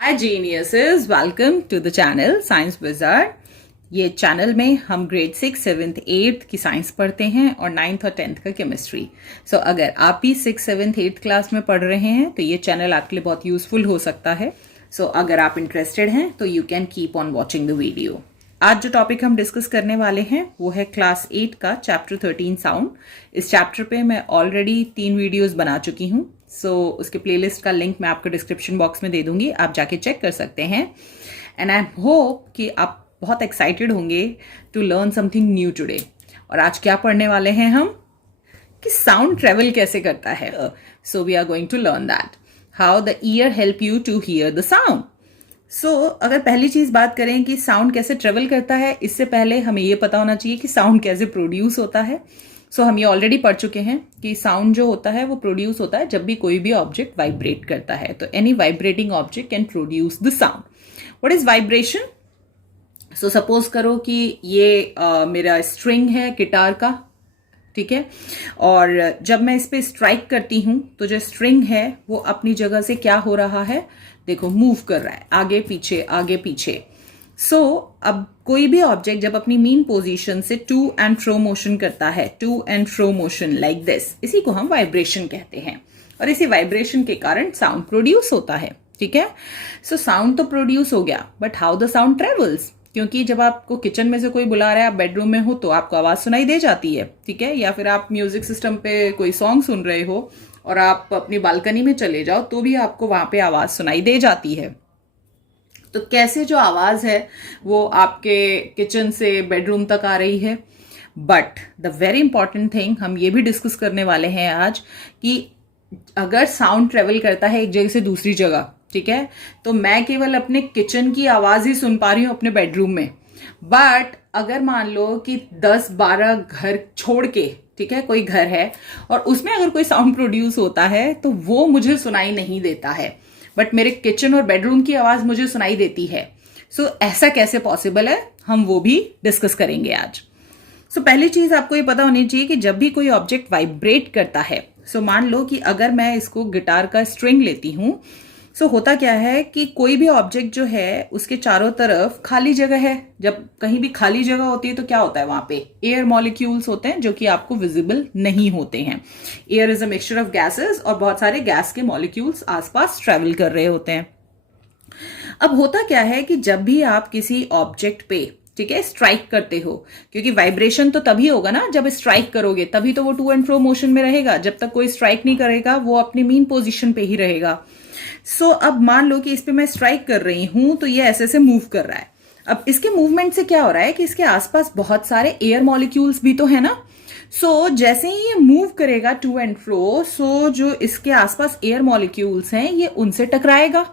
Hi geniuses, welcome to the channel science wizard. ये चैनल में हम ग्रेड 6, 7th, 8th की साइंस पढ़ते हैं और 9th और 10th का केमिस्ट्री। सो अगर आप भी 6, 7th, 8th क्लास में पढ़ रहे हैं तो ये चैनल आपके लिए बहुत यूजफुल हो सकता है। सो अगर आप इंटरेस्टेड हैं तो you can keep on watching the video. आज जो टॉपिक हम डिस्कस करने वाले हैं वो है क्लास 8 का चैप्टर 13 साउंड। इस चैप्टर पे मैं ऑलरेडी 3 वीडियोस बना चुकी हूँ। उसके प्लेलिस्ट का लिंक मैं आपको डिस्क्रिप्शन बॉक्स में दे दूंगी, आप जाके चेक कर सकते हैं। एंड आई होप कि आप बहुत एक्साइटेड होंगे to learn something new today. और आज क्या पढ़ने वाले हैं हम कि साउंड ट्रेवल कैसे करता है। So we are going to learn that how the ear help you to hear the sound. अगर पहली चीज बात करें कि साउंड कैसे ट्रेवल करता है, इससे पहले हमें ये पता होना चाहिए कि साउंड कैसे प्रोड्यूस होता है। हम ये ऑलरेडी पढ़ चुके हैं कि साउंड जो होता है वो प्रोड्यूस होता है जब भी कोई भी ऑब्जेक्ट वाइब्रेट करता है। तो any vibrating object can produce the sound. What is vibration? Suppose करो कि ये मेरा स्ट्रिंग है गिटार का, ठीक है, और जब मैं इस पे स्ट्राइक करती हूं तो जो स्ट्रिंग है वो अपनी जगह से क्या हो रहा है, देखो मूव कर रहा है, आगे पीछे आगे पीछे। अब कोई भी ऑब्जेक्ट जब अपनी मीन पोजीशन से टू एंड फ्रो मोशन करता है, to and fro motion like this, इसी को हम वाइब्रेशन कहते हैं। और इसी वाइब्रेशन के कारण साउंड प्रोड्यूस होता है, ठीक है। साउंड तो प्रोड्यूस हो गया, but how the sound travels? क्योंकि जब आपको किचन में से कोई बुला रहा है, आप बेडरूम में हो, तो आपको आवाज सुनाई दे जाती है, ठीक है। या फिर आप म्यूजिक सिस्टम पे कोई सॉन्ग सुन रहे हो और आप अपनी बालकनी में चले जाओ तो भी आपको वहां पे आवाज सुनाई दे जाती है। तो कैसे जो आवाज है वो आपके किचन से बेडरूम तक आ रही है। But the very important thing हम ये भी डिस्कस करने वाले हैं आज कि अगर साउंड ट्रेवल करता है एक जगह से दूसरी जगह, ठीक है, तो मैं केवल अपने किचन की आवाज ही सुन पा रही हूं अपने बेडरूम में। बट अगर मान लो कि 10-12 घर छोड़ के, ठीक है, कोई घर है और उसमें अगर कोई साउंड प्रोड्यूस होता है तो वो मुझे सुनाई नहीं देता है, बट मेरे किचन और बेडरूम की आवाज मुझे सुनाई देती है। ऐसा कैसे पॉसिबल है, हम वो भी डिस्कस करेंगे आज। पहली चीज आपको ये पता होनी चाहिए कि जब भी कोई ऑब्जेक्ट वाइब्रेट करता है, मान लो कि अगर मैं इसको गिटार का स्ट्रिंग लेती हूं, होता क्या है कि कोई भी ऑब्जेक्ट जो है उसके चारों तरफ खाली जगह है। जब कहीं भी खाली जगह होती है तो क्या होता है, वहां पे एयर मॉलिक्यूल्स होते हैं जो कि आपको विजिबल नहीं होते हैं। Air is a mixture of gases और बहुत सारे गैस के मॉलिक्यूल्स आसपास ट्रेवल कर रहे होते हैं। अब होता क्या है कि जब भी आप किसी ऑब्जेक्ट पे, ठीक है, स्ट्राइक करते हो, क्योंकि वाइब्रेशन तो तभी होगा ना जब स्ट्राइक करोगे, तभी तो वो टू एंड फ्रो मोशन में रहेगा। जब तक कोई स्ट्राइक नहीं करेगा वो अपनी मीन पोजीशन पे ही रहेगा। अब मान लो कि इस पे मैं स्ट्राइक कर रही हूं तो ये ऐसे मूव कर रहा है। अब इसके मूवमेंट से क्या हो रहा है कि इसके आसपास बहुत सारे एयर मॉलिक्यूल्स भी तो है ना। जैसे ही ये मूव करेगा टू एंड फ्रो, जो इसके आसपास एयर मॉलिक्यूल्स हैं ये उनसे टकराएगा,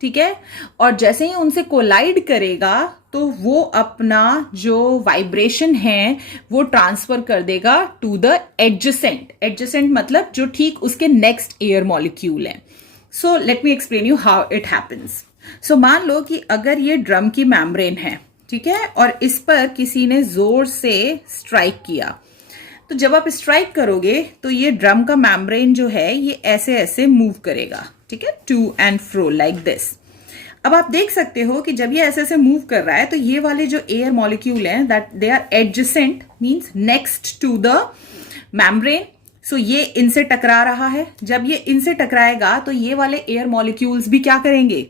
ठीक है। और जैसे ही उनसे कोलाइड करेगा तो वो अपना जो वाइब्रेशन है वो ट्रांसफर कर देगा टू द एडजेसेंट। एडजेसेंट मतलब जो ठीक उसके नेक्स्ट एयर मॉलिक्यूल है। Let me explain you how it happens. मान लो कि अगर ये ड्रम की मेम्ब्रेन है, ठीक है, और इस पर किसी ने जोर से स्ट्राइक किया, तो जब आप स्ट्राइक करोगे तो ये ड्रम का मेम्ब्रेन जो है ये ऐसे ऐसे मूव करेगा, ठीक है, to and fro like this. अब आप देख सकते हो कि जब ये ऐसे ऐसे मूव कर रहा है तो ये वाले जो एयर मॉलिक्यूल हैं that they are adjacent, means next to the membrane. ये इनसे टकरा रहा है। जब ये इनसे टकराएगा तो ये वाले एयर मॉलिक्यूल्स भी क्या करेंगे,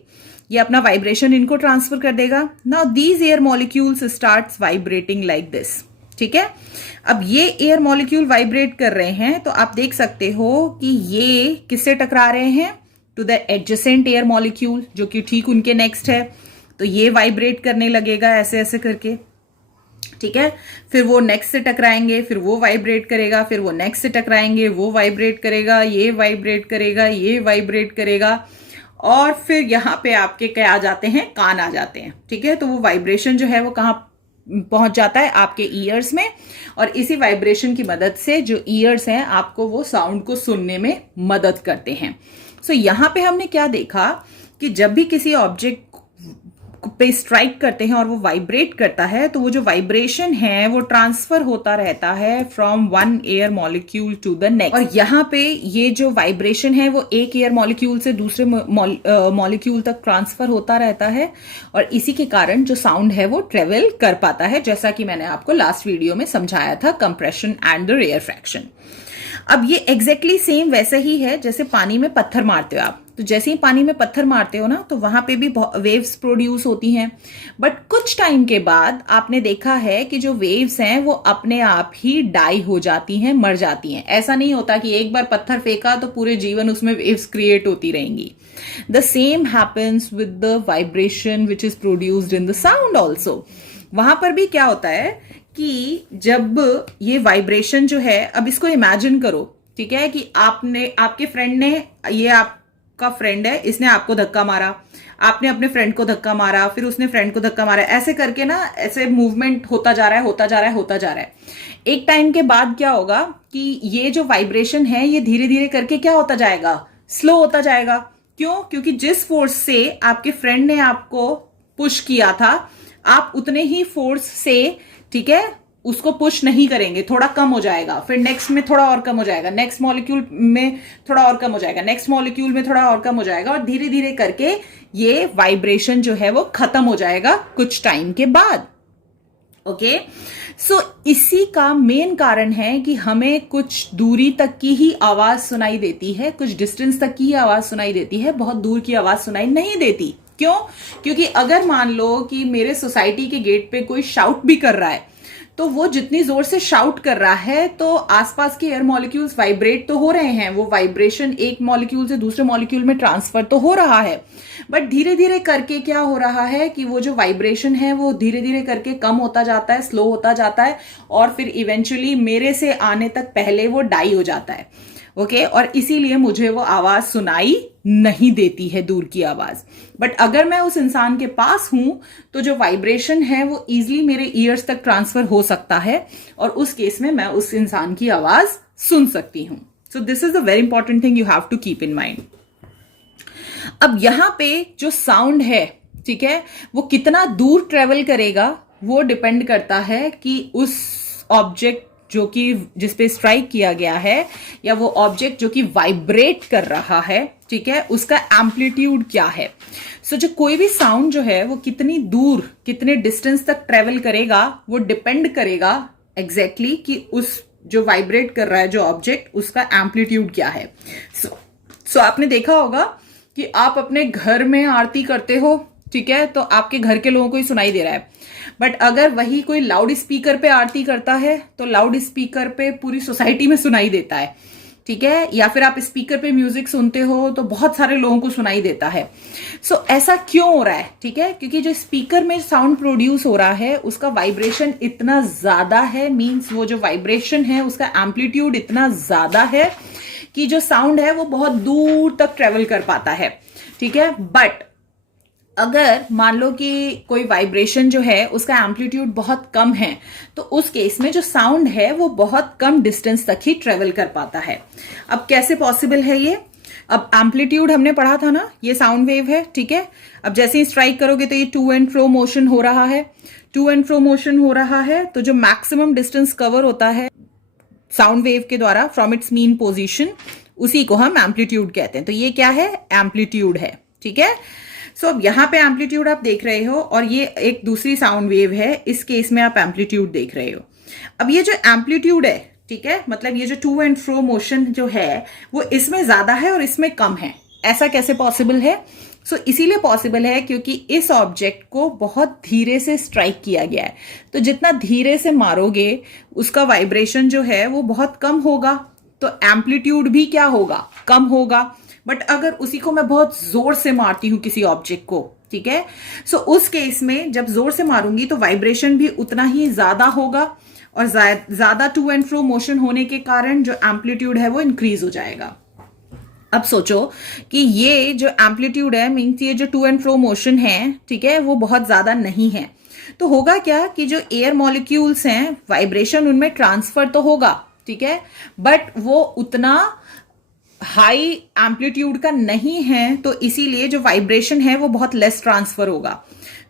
ये अपना वाइब्रेशन इनको ट्रांसफर कर देगा। Now these air molecules starts vibrating like this, ठीक है। अब ये एयर मॉलिक्यूल वाइब्रेट कर रहे हैं तो आप देख सकते हो कि ये किससे टकरा रहे हैं, to the adjacent air molecule जो कि ठीक उनके नेक्स्ट है। तो ये वाइब्रेट करने लगेगा ऐसे ऐसे करके, ठीक है। फिर वो नेक्स्ट से टकराएंगे, फिर वो वाइब्रेट करेगा, फिर वो नेक्स्ट से टकराएंगे, वो वाइब्रेट करेगा, ये वाइब्रेट करेगा, ये वाइब्रेट करेगा, और फिर यहाँ पे आपके क्या आ जाते हैं, कान आ जाते हैं, ठीक है। तो वो वाइब्रेशन जो है वो कहाँ पहुंच जाता है, आपके ईयर्स में, और इसी वाइब्रेशन की मदद से जो ईयर्स हैं आपको वो साउंड को सुनने में मदद करते हैं। यहाँ पे हमने क्या देखा कि जब भी किसी ऑब्जेक्ट पे स्ट्राइक करते हैं और वो वाइब्रेट करता है, तो वो जो वाइब्रेशन है वो ट्रांसफर होता रहता है from one air molecule to the next. और यहाँ पे ये जो वाइब्रेशन है वो एक एयर मॉलिक्यूल से दूसरे मॉलिक्यूल तक ट्रांसफर होता रहता है, और इसी के कारण जो साउंड है वो ट्रेवल कर पाता है, जैसा कि मैंने आपको लास्ट वीडियो में समझाया था, compression and the rarefaction. अब ये एग्जैक्टली सेम वैसे ही है जैसे पानी में पत्थर मारते हो आप। तो जैसे ही पानी में पत्थर मारते हो ना, तो वहां पे भी वेव्स प्रोड्यूस होती हैं, बट कुछ टाइम के बाद आपने देखा है कि जो वेव्स हैं वो अपने आप ही डाई हो जाती हैं, मर जाती हैं। ऐसा नहीं होता कि एक बार पत्थर फेंका तो पूरे जीवन उसमें वेव्स क्रिएट होती रहेंगी। The same happens with the vibration which is produced in the sound also. वहां पर भी क्या होता है कि जब ये वाइब्रेशन जो है, अब इसको इमेजिन करो, ठीक है, कि आपके फ्रेंड ने, ये आपका फ्रेंड है, इसने आपको धक्का मारा, आपने अपने फ्रेंड को धक्का मारा, फिर उसने फ्रेंड को धक्का मारा, ऐसे करके ना, ऐसे मूवमेंट होता जा रहा है, होता जा रहा है, होता जा रहा है। एक टाइम के बाद क्या होगा कि ये जो वाइब्रेशन है ये धीरे धीरे करके क्या होता जाएगा, स्लो होता जाएगा। क्यों? क्योंकि जिस फोर्स से आपके फ्रेंड ने आपको पुश किया था, आप उतने ही फोर्स से, ठीक है, उसको पुश नहीं करेंगे, थोड़ा कम हो जाएगा, फिर नेक्स्ट में थोड़ा और कम हो जाएगा, नेक्स्ट मॉलिक्यूल में थोड़ा और कम हो जाएगा, नेक्स्ट मॉलिक्यूल में थोड़ा और कम हो जाएगा, और धीरे धीरे करके ये वाइब्रेशन जो है वो खत्म हो जाएगा कुछ टाइम के बाद। ओके, सो इसी का मेन कारण है कि हमें कुछ दूरी तक की ही आवाज सुनाई देती है, कुछ डिस्टेंस तक की ही आवाज सुनाई देती है, बहुत दूर की आवाज सुनाई नहीं देती। क्यों? क्योंकि अगर मान लो कि मेरे सोसाइटी के गेट पे कोई शाउट भी कर रहा है, तो वो जितनी जोर से शाउट कर रहा है तो आसपास के एयर मॉलिक्यूल्स वाइब्रेट तो हो रहे हैं, वो वाइब्रेशन एक मॉलिक्यूल से दूसरे मॉलिक्यूल में ट्रांसफर तो हो रहा है, बट धीरे धीरे करके क्या हो रहा है कि वो जो वाइब्रेशन है वो धीरे धीरे करके कम होता जाता है, स्लो होता जाता है, और फिर इवेंचुअली मेरे से आने तक पहले वो डाई हो जाता है। ओके, और इसीलिए मुझे वो आवाज सुनाई नहीं देती है, दूर की आवाज। बट अगर मैं उस इंसान के पास हूं तो जो वाइब्रेशन है वो इजीली मेरे ईयर्स तक ट्रांसफर हो सकता है, और उस केस में मैं उस इंसान की आवाज सुन सकती हूं। So this is a very important thing you have to keep in mind. अब यहां पे जो साउंड है, ठीक है, वो कितना दूर ट्रेवल करेगा वो डिपेंड करता है कि उस ऑब्जेक्ट जो कि जिस पे स्ट्राइक किया गया है, या वो ऑब्जेक्ट जो कि वाइब्रेट कर रहा है, ठीक है, उसका एम्पलीट्यूड क्या है। सो जो कोई भी साउंड जो है वो कितनी दूर, कितने डिस्टेंस तक ट्रेवल करेगा वो डिपेंड करेगा एग्जैक्टली कि उस जो वाइब्रेट कर रहा है जो ऑब्जेक्ट, उसका एम्पलीट्यूड क्या है। सो आपने देखा होगा कि आप अपने घर में आरती करते हो, ठीक है, तो आपके घर के लोगों को ही सुनाई दे रहा है, बट अगर वही कोई लाउड स्पीकर पे आरती करता है तो लाउड स्पीकर पे पूरी सोसाइटी में सुनाई देता है, ठीक है, या फिर आप स्पीकर पे म्यूजिक सुनते हो तो बहुत सारे लोगों को सुनाई देता है। सो ऐसा क्यों हो रहा है, ठीक है, क्योंकि जो स्पीकर में साउंड प्रोड्यूस हो रहा है उसका वाइब्रेशन इतना ज्यादा है, मींस वो जो वाइब्रेशन है उसका एम्पलीट्यूड इतना ज्यादा है कि जो साउंड है वो बहुत दूर तक ट्रेवल कर पाता है, ठीक है। बट अगर मान लो कि कोई वाइब्रेशन जो है उसका एम्पलीट्यूड बहुत कम है, तो उस केस में जो साउंड है वो बहुत कम डिस्टेंस तक ही ट्रेवल कर पाता है। अब कैसे पॉसिबल है ये? अब एम्पलीट्यूड हमने पढ़ा था ना, ये साउंड वेव है, ठीक है। अब जैसे ही स्ट्राइक करोगे तो ये टू एंड फ्रो मोशन हो रहा है, टू एंड फ्रो मोशन हो रहा है, तो जो मैक्सिमम डिस्टेंस कवर होता है साउंड वेव के द्वारा फ्रॉम इट्स मीन पोजीशन, उसी को हम एम्पलीट्यूड कहते हैं। तो ये क्या है? एम्पलीट्यूड है, ठीक है। सो अब यहां पे एम्पलीट्यूड आप देख रहे हो, और ये एक दूसरी साउंड वेव है, इस केस में आप एम्पलीट्यूड देख रहे हो। अब ये जो एम्पलीट्यूड है, ठीक है, मतलब ये जो टू एंड फ्रो मोशन जो है वो इसमें ज्यादा है और इसमें कम है। ऐसा कैसे पॉसिबल है? सो इसीलिए पॉसिबल है क्योंकि इस ऑब्जेक्ट को बहुत धीरे से स्ट्राइक किया गया है, तो जितना धीरे से मारोगे उसका वाइब्रेशन जो है वो बहुत कम होगा, तो एम्पलीट्यूड भी क्या होगा? कम होगा। बट अगर उसी को मैं बहुत जोर से मारती हूं किसी ऑब्जेक्ट को, ठीक है, सो उस केस में जब जोर से मारूंगी तो वाइब्रेशन भी उतना ही ज्यादा होगा, और ज्यादा टू एंड फ्रो मोशन होने के कारण जो एम्पलीट्यूड है वो इंक्रीज हो जाएगा। अब सोचो कि ये जो एम्पलीट्यूड है, मीन्स ये जो टू एंड फ्रो मोशन है, ठीक है, वो बहुत ज्यादा नहीं है, तो होगा क्या कि जो एयर मॉलिक्यूल्स हैं वाइब्रेशन उनमें ट्रांसफर तो होगा, ठीक है, बट वो उतना हाई एम्पलीट्यूड का नहीं है, तो इसीलिए जो वाइब्रेशन है वो बहुत लेस ट्रांसफर होगा।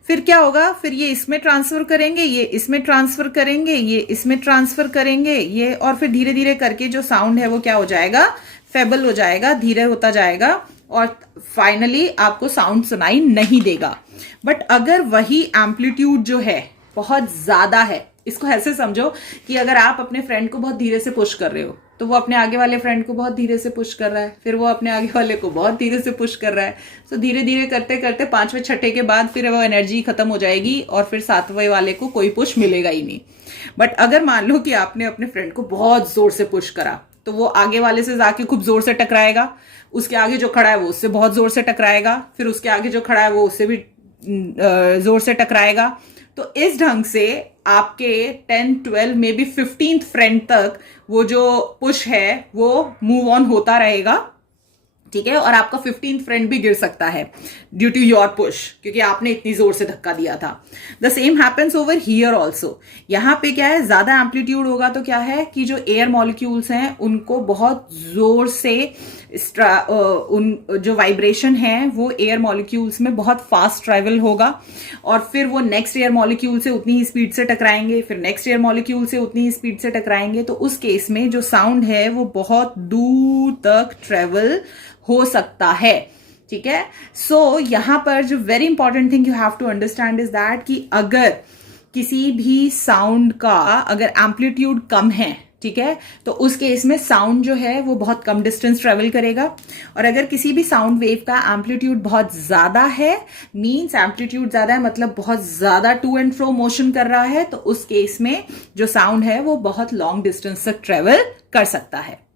फिर क्या होगा, फिर ये इसमें ट्रांसफर करेंगे, ये इसमें ट्रांसफर करेंगे, ये इसमें ट्रांसफर करेंगे, ये, और फिर धीरे धीरे करके जो साउंड है वो क्या हो जाएगा, फेबल हो जाएगा, धीरे होता जाएगा, और फाइनली आपको साउंड सुनाई नहीं देगा। बट अगर वही एम्पलीट्यूड जो है बहुत ज्यादा है, इसको ऐसे समझो कि अगर आप अपने फ्रेंड को बहुत धीरे से पुश कर रहे हो, तो वो अपने आगे वाले फ्रेंड को बहुत धीरे से पुश कर रहा है, फिर वो अपने आगे वाले को बहुत धीरे से पुश कर रहा है। तो धीरे धीरे करते करते 5वें 6ठे के बाद फिर वो एनर्जी खत्म हो जाएगी और फिर 7वें वाले को कोई पुश मिलेगा ही नहीं। बट अगर मान लो कि आपने अपने फ्रेंड को बहुत जोर से पुश करा, तो वो आगे वाले से जाके खूब जोर से टकराएगा, उसके आगे जो खड़ा है वो उससे बहुत जोर से टकराएगा, फिर उसके आगे जो खड़ा है वो उससे भी जोर से टकराएगा। तो इस ढंग से आपके 10, 12 मे बी 15th फ्रेंड तक वो जो पुश है वो मूव ऑन होता रहेगा, ठीक है, और आपका 15th फ्रेंड भी गिर सकता है ड्यू टू योर पुश, क्योंकि आपने इतनी जोर से धक्का दिया था। The same happens over here also. यहाँ पे क्या है, ज्यादा एम्पलीट्यूड होगा तो क्या है कि जो एयर मॉलिक्यूल्स हैं उनको बहुत जोर से जो वाइब्रेशन है वो एयर मॉलिक्यूल्स में बहुत फास्ट ट्रैवल होगा, और फिर वो नेक्स्ट एयर मॉलिक्यूल से उतनी ही स्पीड से टकराएंगे, फिर नेक्स्ट एयर मॉलिक्यूल से उतनी ही स्पीड से टकराएंगे। तो उस केस में जो साउंड है वो बहुत दूर तक ट्रेवल हो सकता है, ठीक है। सो यहां पर जो very important thing you have to understand is that कि अगर किसी भी साउंड का अगर एम्पलीट्यूड कम है, ठीक है, तो उस केस में साउंड जो है वो बहुत कम डिस्टेंस ट्रेवल करेगा। और अगर किसी भी साउंड वेव का एम्पलीट्यूड बहुत ज्यादा है, मींस एम्पलीट्यूड ज्यादा है मतलब बहुत ज्यादा टू एंड फ्रो मोशन कर रहा है, तो उस केस में जो साउंड है वो बहुत लॉन्ग डिस्टेंस तक ट्रेवल कर सकता है।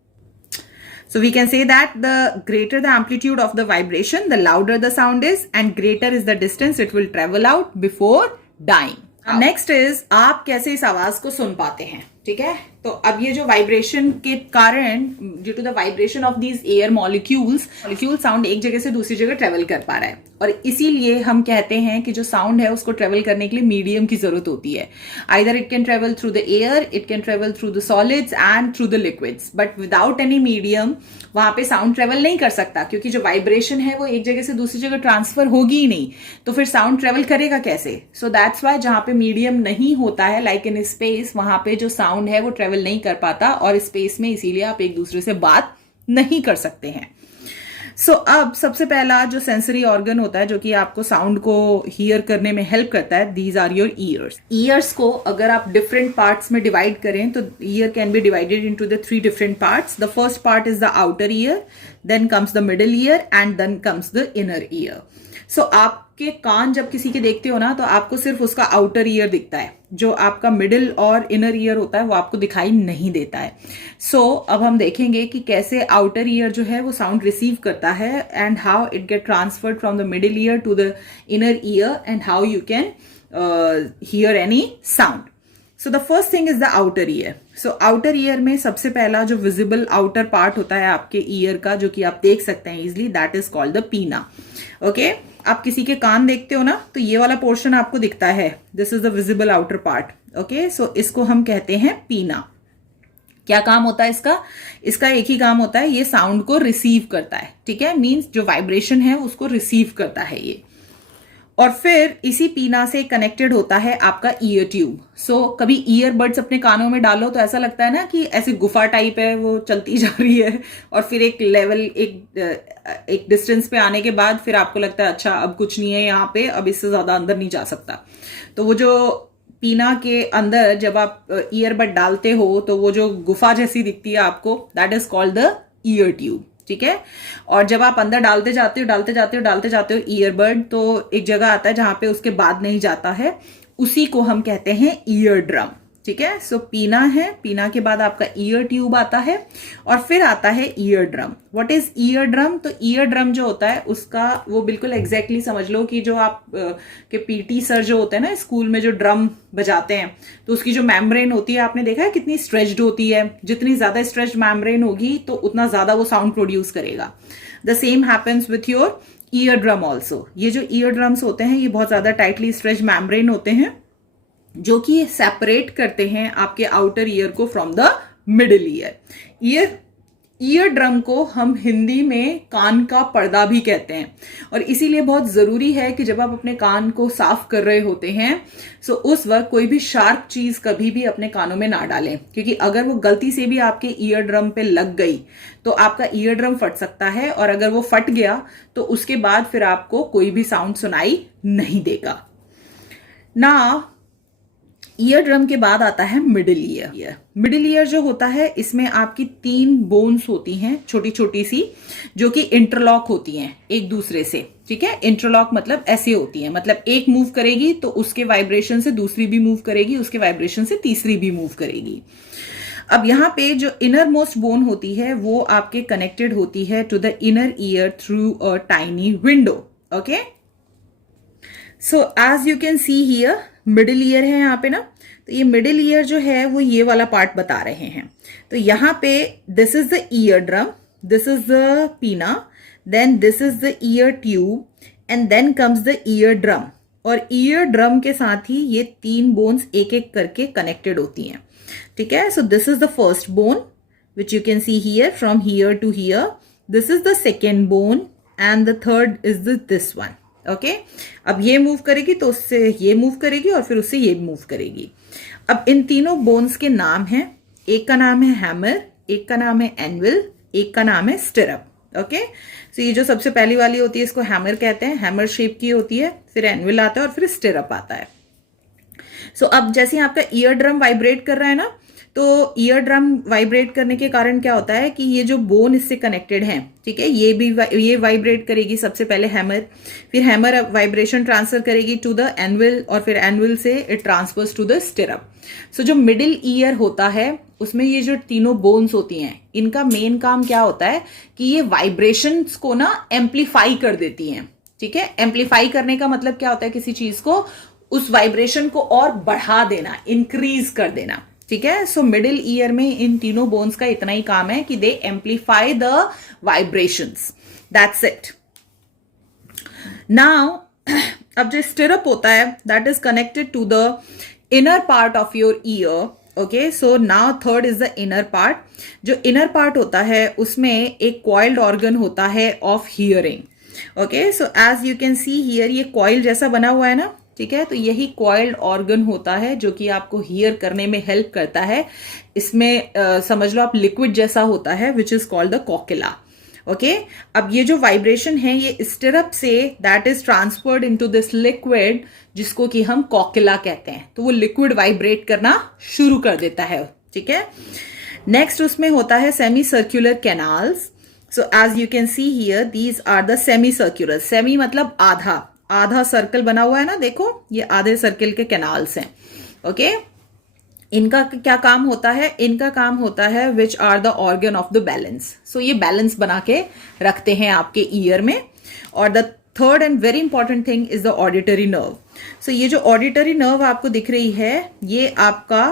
So we can say that the greater the amplitude of the vibration, the louder the sound is, and greater is the distance it will travel out before dying. Next is आप कैसे इस आवाज को सुन पाते हैं, ठीक है। तो अब ये जो वाइब्रेशन के कारण, due to the vibration of these air molecule sound एक जगह से दूसरी जगह ट्रेवल कर पा रहा है, और इसीलिए हम कहते हैं कि जो साउंड है उसको ट्रेवल करने के लिए मीडियम की जरूरत होती है। Either it can travel through the air, it can travel through the solids and through the liquids, but without any medium वहां पे साउंड ट्रेवल नहीं कर सकता, क्योंकि जो वाइब्रेशन है वो एक जगह से दूसरी जगह ट्रांसफर होगी ही नहीं, तो फिर साउंड ट्रेवल करेगा कैसे। सो दैट्स वाई जहां पे मीडियम नहीं होता है, लाइक इन स्पेस, वहां पे जो साउंड है वो ट्रेवल नहीं कर पाता, और स्पेस में इसीलिए आप एक दूसरे से बात नहीं कर सकते हैं। सो अब सबसे पहला जो सेंसरी ऑर्गन होता है जो कि आपको साउंड को हियर करने में हेल्प करता है, these are your ears. Ears को अगर आप डिफरेंट पार्ट्स में डिवाइड करें तो ear can be divided into the 3 different parts. The first part is the outer ear, then comes the middle ear and then comes the inner ear. So आपके कान जब किसी के देखते हो ना, तो आपको सिर्फ उसका आउटर ईयर दिखता है, जो आपका मिडिल और इनर ईयर होता है वो आपको दिखाई नहीं देता है। सो अब हम देखेंगे कि कैसे आउटर ईयर जो है वो साउंड रिसीव करता है, and how it get transferred from the middle ear to the inner ear, and how you can hear any sound. So the first thing is the outer ear. So outer ear में सबसे पहला जो visible outer part होता है आपके year का, जो कि आप देख सकते हैं easily, that is called the पीना। ओके, आप किसी के कान देखते हो ना, तो ये वाला पोर्शन आपको दिखता है, this is the visible outer part. Okay, so इसको हम कहते हैं पीना। क्या काम होता है इसका? इसका एक ही काम होता है, ये साउंड को रिसीव करता है, ठीक है, मींस जो वाइब्रेशन है उसको रिसीव करता है ये। और फिर इसी पीना से कनेक्टेड होता है आपका ईयर ट्यूब। सो कभी ईयरबड्स अपने कानों में डालो तो ऐसा लगता है ना कि ऐसे गुफा टाइप है, वो चलती जा रही है, और फिर एक लेवल, एक डिस्टेंस पे आने के बाद फिर आपको लगता है अच्छा अब कुछ नहीं है यहाँ पे, अब इससे ज्यादा अंदर नहीं जा सकता। तो वो जो पीना के अंदर जब आप ईयरबड डालते हो तो वो जो गुफा जैसी दिखती है आपको, that is called the ear tube, ठीक है। और जब आप अंदर डालते जाते हो ईयरबड, तो एक जगह आता है जहां पे उसके बाद नहीं जाता है, उसी को हम कहते हैं ईयर ड्रम, ठीक है। सो पीना है, पीना के बाद आपका ईयर ट्यूब आता है, और फिर आता है ear drum. What is ear drum? तो ईयर ड्रम जो होता है उसका वो बिल्कुल एग्जैक्टली समझ लो कि जो आप के पीटी सर जो होते हैं ना स्कूल में, जो ड्रम बजाते हैं, तो उसकी जो मेम्ब्रेन होती है, आपने देखा है कितनी स्ट्रेच्ड होती है। जितनी ज्यादा स्ट्रेच्ड मेम्ब्रेन होगी तो उतना ज्यादा वो साउंड प्रोड्यूस करेगा। The same happens with your ear drum also. ये जो ईयर ड्रम्स होते हैं ये बहुत ज्यादा टाइटली स्ट्रेच्ड मेम्ब्रेन होते हैं, जो कि सेपरेट करते हैं आपके आउटर ईयर को from the middle year. Ear drum को हम हिंदी में कान का पर्दा भी कहते हैं, और इसीलिए बहुत जरूरी है कि जब आप अपने कान को साफ कर रहे होते हैं सो उस वक्त कोई भी शार्प चीज कभी भी अपने कानों में ना डालें, क्योंकि अगर वो गलती से भी आपके ईयर ड्रम पे लग गई तो आपका ईयर ड्रम फट सकता है, और अगर वो फट गया तो उसके बाद फिर आपको कोई भी साउंड सुनाई नहीं देगा ना। ईयर ड्रम के बाद आता है मिडिल ईयर। मिडिल ईयर जो होता है इसमें आपकी 3 बोन्स होती हैं छोटी छोटी सी, जो कि इंटरलॉक होती हैं एक दूसरे से। ठीक है, इंटरलॉक मतलब ऐसे होती हैं, मतलब एक मूव करेगी तो उसके वाइब्रेशन से दूसरी भी मूव करेगी, उसके वाइब्रेशन से तीसरी भी मूव करेगी। अब यहाँ पे जो इनर मोस्ट बोन होती है वो आपके कनेक्टेड होती है to the inner ear through a tiny window. Okay, so as you can see here middle ear है यहाँ पे ना, तो ये मिडिल ईयर जो है वो ये वाला पार्ट बता रहे हैं। तो यहाँ पे this is the ear drum, this is the pinna, then this is the ear tube, and then comes the ear drum. और ईयर ड्रम के साथ ही ये 3 बोन्स एक एक करके कनेक्टेड होती हैं। ठीक है, so this is the first bone which you can see here from here to here, this is the second bone, and the third is this one. Okay, अब ये मूव करेगी तो उससे ये मूव करेगी और फिर उससे ये मूव करेगी। अब इन तीनों बोन्स के नाम हैं, एक का नाम है हैमर, एक का नाम है एनविल, एक का नाम है स्टिरअप। ओके, सो ये जो सबसे पहली वाली होती है इसको हैमर कहते हैं, हैमर शेप की होती है, फिर एनविल आता है और फिर स्टिरअप आता है। सो अब जैसे आपका ईयर ड्रम वाइब्रेट कर रहा है ना, तो ईयर ड्रम वाइब्रेट करने के कारण क्या होता है कि ये जो बोन इससे कनेक्टेड हैं, ठीक है, ये वाइब्रेट करेगी सबसे पहले हैमर, फिर हैमर वाइब्रेशन ट्रांसफर करेगी टू द एनविल, और फिर एनविल से it transfers to the stirrup. So जो मिडिल ईयर होता है उसमें ये जो तीनों बोन्स होती हैं इनका मेन काम क्या होता है कि ये वाइब्रेशंस को ना एम्पलीफाई कर देती हैं। ठीक है, एम्पलीफाई करने का मतलब क्या होता है, किसी चीज को उस वाइब्रेशन को और बढ़ा देना, इंक्रीज कर देना। ठीक है, सो मिडिल ईयर में इन तीनों बोन्स का इतना ही काम है कि they amplify the vibrations, that's it. Now अब जो स्टिरअप होता है that is connected to the inner part of your ear. Okay, so now third is the inner part. जो इनर पार्ट होता है उसमें एक कॉइल्ड ऑर्गन होता है of hearing. Okay, so as you can see here ये coil जैसा बना हुआ है ना, ठीक है, तो यही कॉइल्ड ऑर्गन होता है जो कि आपको हियर करने में हेल्प करता है। इसमें समझ लो आप लिक्विड जैसा होता है which is called the cochlea. Okay, अब ये जो वाइब्रेशन है ये स्टिरअप से that is transferred into this liquid जिसको कि हम कॉकिला कहते हैं, तो वो लिक्विड वाइब्रेट करना शुरू कर देता है। ठीक है, नेक्स्ट उसमें होता है semicircular canals. So as you can see here these are the semicircular, semi मतलब आधा सर्कल बना हुआ है ना, देखो ये आधे सर्कल के कैनाल्स हैं। ओके, इनका क्या काम होता है, इनका काम होता है which are the organ of the balance. So ये बैलेंस बना के रखते हैं आपके ईयर में। और the third and very important thing is the auditory nerve. So ये जो ऑडिटरी नर्व आपको दिख रही है ये आपका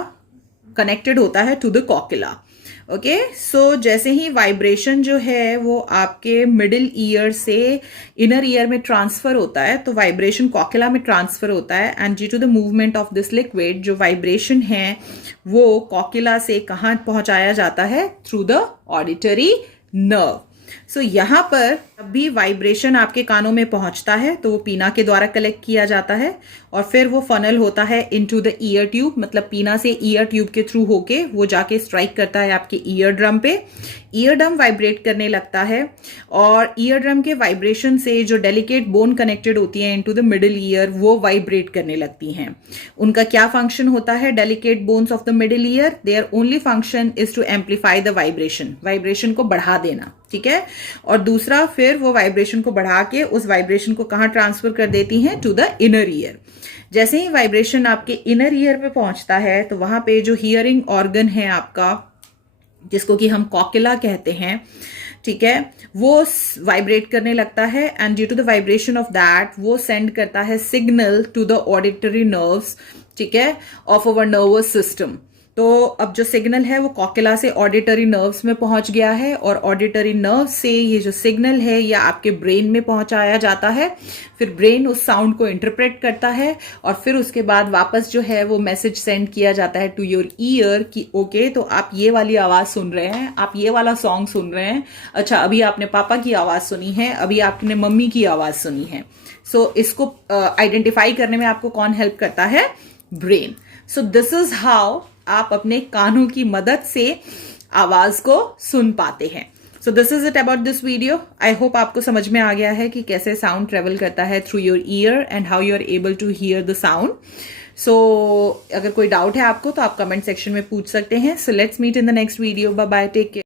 कनेक्टेड होता है to the cochlea. Okay, so जैसे ही वाइब्रेशन जो है वो आपके मिडिल ईयर से इनर ईयर में ट्रांसफर होता है, तो वाइब्रेशन कॉकिला में ट्रांसफर होता है, and due to the movement of this liquid जो वाइब्रेशन है वो कॉकिला से कहाँ पहुंचाया जाता है, through the auditory nerve. So यहाँ पर जब भी वाइब्रेशन आपके कानों में पहुंचता है तो वो पीना के द्वारा कलेक्ट किया जाता है, और फिर वो फनल होता है इनटू द ईयर ट्यूब, मतलब पीना से ईयर ट्यूब के थ्रू होके वो जाके स्ट्राइक करता है आपके ईयर ड्रम पे। ईयर ड्रम वाइब्रेट करने लगता है, और ईयर ड्रम के वाइब्रेशन से जो डेलिकेट बोन कनेक्टेड होती हैं इनटू द मिडिल ईयर वो वाइब्रेट करने लगती हैं। उनका क्या फंक्शन होता है, delicate bones of the middle ear, their only function is to amplify the vibration, vibration को बढ़ा देना। ठीक है, और दूसरा फिर वो वाइब्रेशन को बढ़ा के उस वाइब्रेशन को कहाँ ट्रांसफर कर देती हैं, टू द इनर ईयर। जैसे ही वाइब्रेशन आपके इनर ईयर पे पहुंचता है तो वहां पे जो हियरिंग ऑर्गन है आपका जिसको कि हम कॉकिला कहते हैं, ठीक है, वो वाइब्रेट करने लगता है, and due to the vibration of that वो सेंड करता है signal to the auditory nerves, ठीक है, ऑफ अवर नर्वस सिस्टम। तो अब जो सिग्नल है वो कॉक्युला से ऑडिटरी नर्व्स में पहुंच गया है, और ऑडिटरी नर्व से ये जो सिग्नल है ये आपके ब्रेन में पहुंचाया जाता है। फिर ब्रेन उस साउंड को इंटरप्रेट करता है, और फिर उसके बाद वापस जो है वो मैसेज सेंड किया जाता है टू योर ईयर कि ओके, तो आप ये वाली आवाज सुन रहे हैं, आप ये वाला सॉन्ग सुन रहे हैं। अच्छा, अभी आपने पापा की आवाज सुनी है, अभी आपने मम्मी की आवाज सुनी है। सो इसको आइडेंटिफाई करने में आपको कौन हेल्प करता है? Brain. So this is how आप अपने कानों की मदद से आवाज को सुन पाते हैं। सो this is it about this video. I hope आपको समझ में आ गया है कि कैसे साउंड ट्रेवल करता है through your ear and how you are able to hear the sound. So अगर कोई डाउट है आपको तो आप कमेंट सेक्शन में पूछ सकते हैं। So let's meet in the next video. Bye bye, take care.